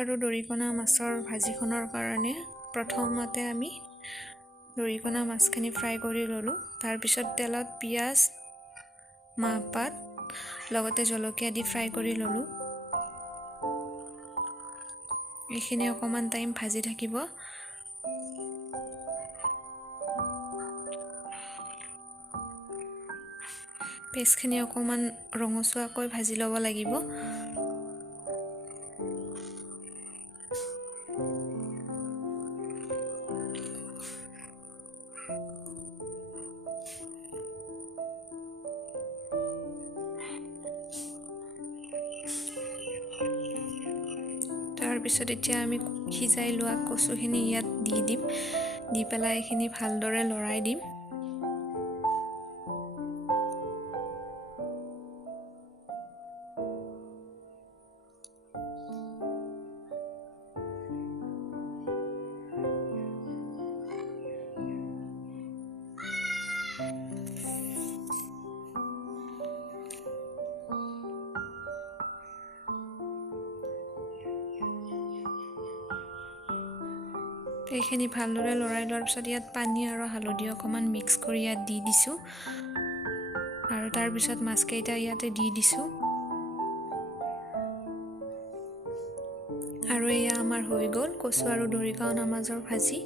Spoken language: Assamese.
আৰু দৰিকণা মাছৰ ভাজিখনৰ কাৰণে প্ৰথমতে আমি দৰিকণা মাছখিনি ফ্ৰাই কৰি ল'লোঁ। তাৰপিছত তেলত পিঁয়াজ, মাহপাত লগতে জলকীয়া দি ফ্ৰাই কৰি ল'লোঁ। এইখিনি অকণমান টাইম ভাজি থাকিব। পেষ্টখিনি অকণমান ৰঙচুৱাকৈ ভাজি ল'ব লাগিব। তাৰপিছত এতিয়া আমি সিজাই লোৱা কচুখিনি ইয়াত দি দিম। দি পেলাই এইখিনি ভালদৰে লৰাই দিম। এইখিনি ভালদৰে লৰাই লোৱাৰ পিছত ইয়াত পানী আৰু হালধি অকণমান মিক্স কৰি ইয়াত দি দিছোঁ আৰু তাৰপিছত মাছকেইটা ইয়াতে দি দিছোঁ। আৰু এয়া আমাৰ হৈ গ'ল কচু আৰু দৰিকণা মাছৰ ভাজি।